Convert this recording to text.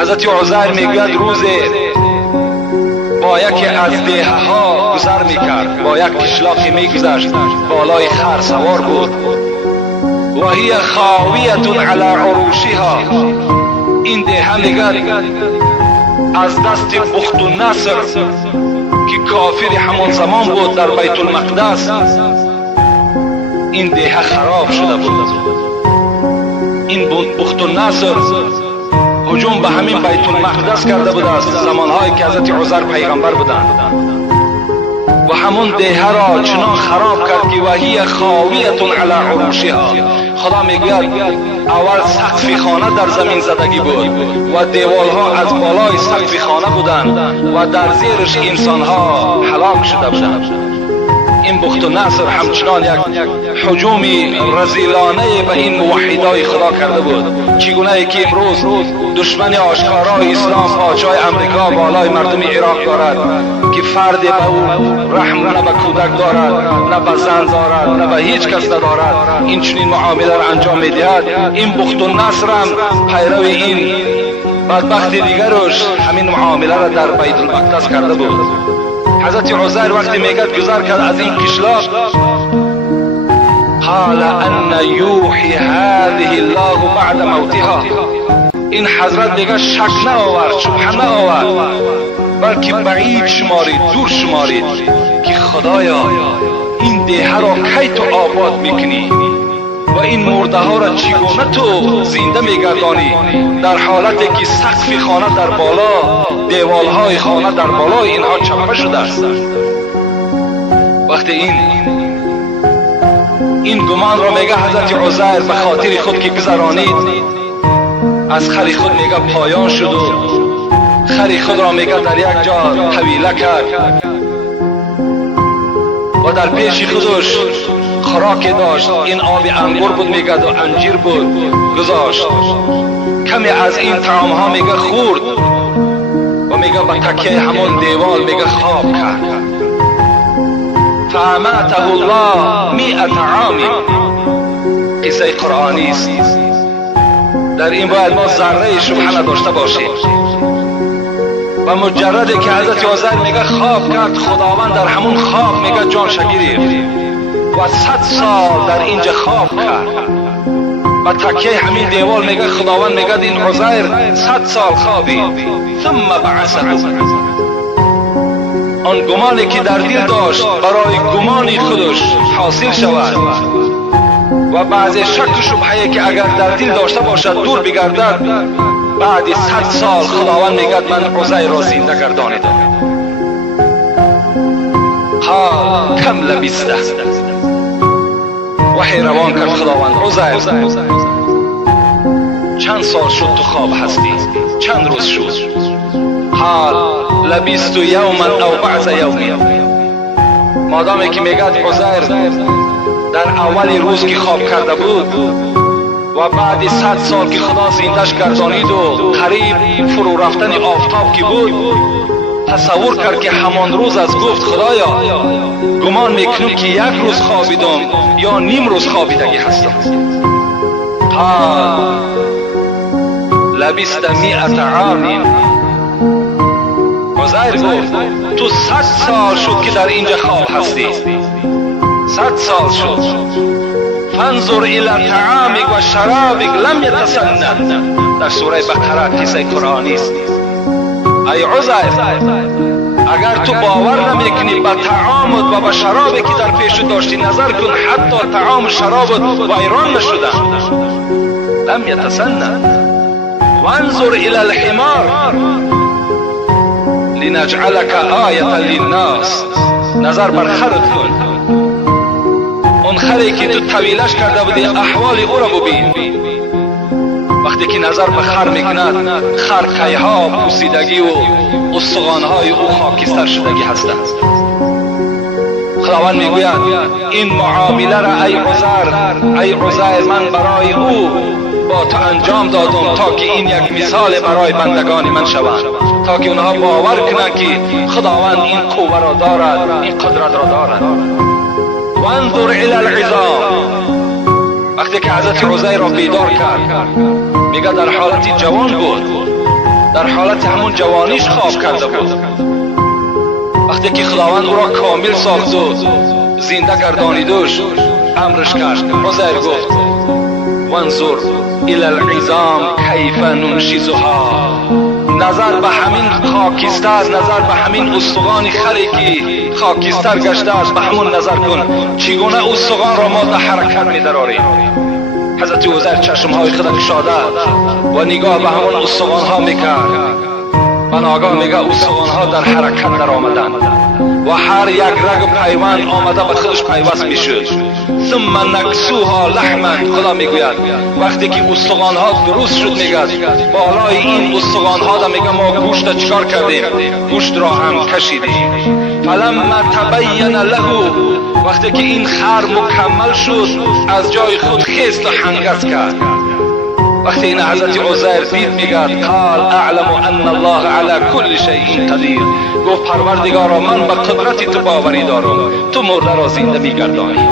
حضرت عزیر میگوید روز با یکی از دیه ها گذر میکرد، با یک کشلاقی میگذشت، بالای خر سوار بود. و هی خاویة علی عروشها، این دیه میگد از دست بخت و نصر که کافر همون زمان بود در بیت المقدس، این دیه خراب شده بود. این بخت و نصر هجوم به همین بیت المقدس کرده بود از زمانهای که حضرت عزیر پیغمبر بودند و همون دیه را چنان خراب کرد که وهی خاویة علی عروشها. خدا میگوید اول سقف خانه در زمین زدگی بود و دیوالها از بالای سقف خانه بودند و در زیرش انسانها هلاک شده بودند. این بخت و نصر همچنان یک هجوم رذیلانه به این موحدای خدا کرده بود، چگونه که امروز دشمن آشکارا اسلام پادشاه امریکا بالای مردم عراق دارد که فرد به او رحم نه به کودک دارد، نه به زن دارد، نه به هیچ کس ندارد، این چنین معامله را انجام میدهد. این بخت و نصر هم پیرو این بدبخت دیگرش همین معامله را در بیت المقدس کرده بود. حضرت عزیر وقتی میگد گذر کرد از این کشلاق، قال ان یوحی هذه الله بعد موتها، این حضرت دیگه شک نآورد، شبهه نآورد، بلکه بعید شمارید، دور شمارید که خدایا این دیه را کی تو آباد میکنی و این مرده ها را چگونه تو زنده میگردانی، در حالتی که سقف خانه در بالا، دیوال های خانه در بالا اینها چپه شده است. وقتی این گمان را میگه حضرت عزیر به خاطر خود که گذرانید، از خر خود میگه پایان شد و خر خود را میگه در یک جا طویله کرد و در پیش خودش خوراکی داشت، این آب انگور بود میگه و انجیر بود، گذاشت کمی از این طعام ها میگه خورد و میگه به تکیه همون دیوال میگه خواب کرد. فاماته الله 100 عام، قصه قرآنی است. در این باید ما ذره شبهه نداشته باشیم و مجردی که حضرت عزیر میگه خواب کرد، خداوند در همون خواب میگه جانش گرفت و 100 سال در اینجا خواب کرد. و تکیه همین دیوال میگه خداوند میگه این عزیر 100 سال خوابی، ثم بعثه، آن گمانی که در دل داشت برای گمانی خودش حاصل شود و بعضی شک و شبهه که اگر در دل داشته باشد دور بگردد، بعد 100 سال خداوند میگه من عزیر را زنده گردانیدم. قال کم لبثت، وحی روان کرد خداوند عزیر چند سال شد تو خواب هستی، چند روز شد؟ قال لبثت یوما او بعض یوم، مادامی که میگد عزیر در اول روز که خواب کرده بود و بعد 100 سال که خدا زندش گردانید و قریب فرو رفتن آفتاب که بود، تصور کرد که همان روز از گفت خدایا گمان میکنم که یک روز خوابیدم یا نیم روز خوابیدگی هستم. قال لبثت 100 عام، عزیر گفت تو 100 سال شد که در اینجا خواب هستی، 100 سال شد. فانظر الى طعامك و شرابك لم يتسنى، در سوره بقره قصه قرآنی است. ای عزیر اگر تو باور نمیکنی به طعامت و به شرابی که در پیش داشتی نظر کن، حتی طعام و شرابت ویران نشدن، لم يتسنى. وانظر الى الحمار لنجعلك آیة للناس، نظر بر خرت کن، اون خری که تو طویلش کرده بودی احوال او را ببین. وقتی که نظر به خر میکند، خر کیها پوسیدگی و استخوانهای او خاکستر شدگی هستند. خداوند میگوید این معامله را ای عزیر من برای او با تو انجام دادم تا که این یک مثال برای بندگان من شود، تا که اونها باور کنند که خداوند این قوه را دارد، این قدرت را دارد. وانظر الى العظام، وقتی که حضرت عزیر را بیدار کرد میگه در حالت جوان بود، در در حالت همون جوانیش خواب کرده بود. وقتی که خداوند او را کامل ساخت و زنده گردانیدش، امرش کرد. عزیر گفت وانظر الی العظام کیف ننشزها، نظر به همین خاکستر، نظر به همین استخوان خری که خاکستر گشته است، به همون نظر کن چگونه استخوان را ما در حرکت می‌دراریم. حضرت عزیر چشم‌های خود گشاده و نگاه به همون استخوان‌ها می‌کرد و ناگاه میگه استخوان‌ها در حرکت در آمدند و هر یک رگ و پیوند آمده به خودش پیوست میشد. ثم نکسوها لحما، خدا میگوید وقتی که استخوان‌ها درست شد میگه بالای این استخوان‌ها دا میگه ما گوشت چکار کردیم، گوشت را هم کشیدیم. فلما تبین له، وقتی که این خر مکمل شد از جای خود خیست و هنگس کرد. وقتی این حضرت عزیر دید میگه قال اعلم ان الله علی کل شیء قدیر، گفت پروردگارا من به قدرت تو باوری دارم، تو مرده را زنده میگردانی.